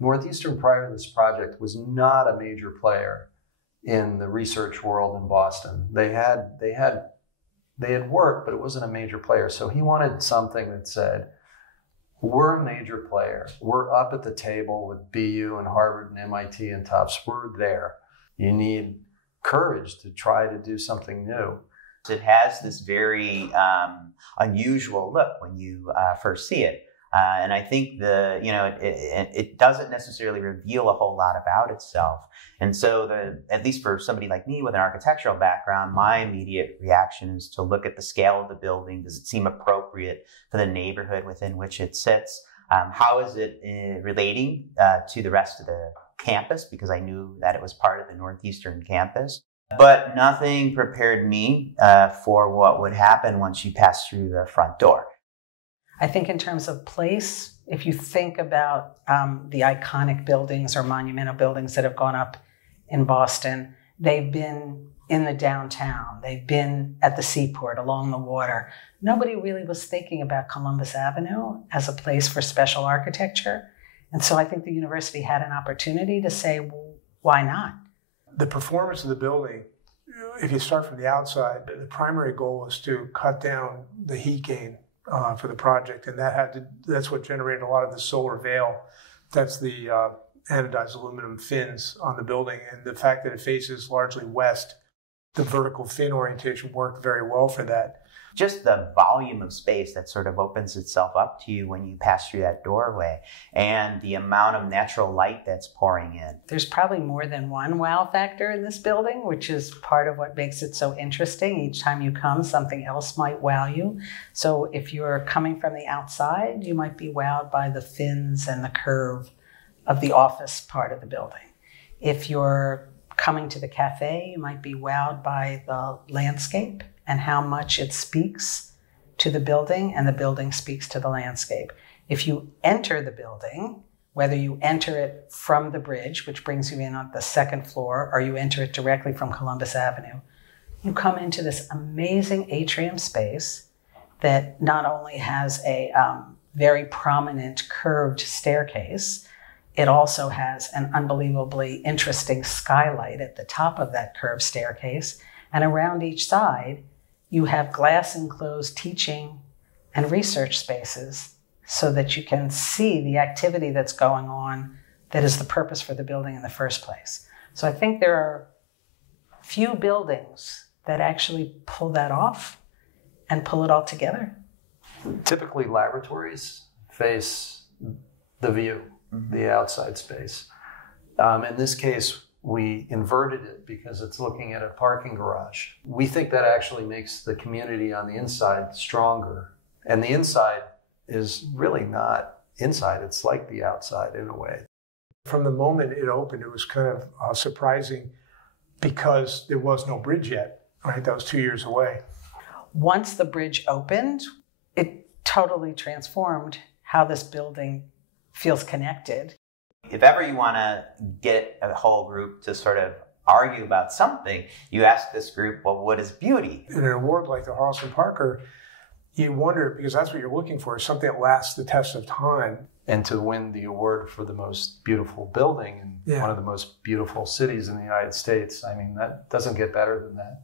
Northeastern, prior to this project, was not a major player in the research world in Boston. They had worked, but it wasn't a major player. So he wanted something that said, we're a major player. We're up at the table with BU and Harvard and MIT and Tufts. We're there. You need courage to try to do something new. It has this very unusual look when you first see it. And I think it doesn't necessarily reveal a whole lot about itself. And so at least for somebody like me with an architectural background, my immediate reaction is to look at the scale of the building. Does it seem appropriate for the neighborhood within which it sits? How is it relating to the rest of the campus? Because I knew that it was part of the Northeastern campus. But nothing prepared me for what would happen once you pass through the front door. I think in terms of place, if you think about the iconic buildings or monumental buildings that have gone up in Boston, they've been in the downtown. They've been at the seaport, along the water. Nobody really was thinking about Columbus Avenue as a place for special architecture. And so I think the university had an opportunity to say, well, why not? The performance of the building, if you start from the outside, the primary goal was to cut down the heat gain for the project, and that's what generated a lot of the solar veil. That's the anodized aluminum fins on the building, and the fact that it faces largely west, the vertical fin orientation worked very well for that. Just the volume of space that sort of opens itself up to you when you pass through that doorway, and the amount of natural light that's pouring in. There's probably more than one wow factor in this building, which is part of what makes it so interesting. Each time you come, something else might wow you. So if you're coming from the outside, you might be wowed by the fins and the curve of the office part of the building. If you're coming to the cafe, you might be wowed by the landscape and how much it speaks to the building, and the building speaks to the landscape. If you enter the building, whether you enter it from the bridge, which brings you in on the second floor, or you enter it directly from Columbus Avenue, you come into this amazing atrium space that not only has a very prominent curved staircase, it also has an unbelievably interesting skylight at the top of that curved staircase. And around each side, you have glass enclosed teaching and research spaces so that you can see the activity that's going on that is the purpose for the building in the first place. So I think there are few buildings that actually pull that off and pull it all together. Typically, laboratories face the view, the outside space. In this case, we inverted it because it's looking at a parking garage. We think that actually makes the community on the inside stronger. And the inside is really not inside. It's like the outside in a way. From the moment it opened, it was kind of surprising because there was no bridge yet, right? That was 2 years away. Once the bridge opened, it totally transformed how this building feels connected. If ever you want to get a whole group to sort of argue about something, you ask this group, well, what is beauty? In an award like the Harrison Parker, you wonder, because that's what you're looking for, something that lasts the test of time. And to win the award for the most beautiful building in one of the most beautiful cities in the United States, I mean, that doesn't get better than that.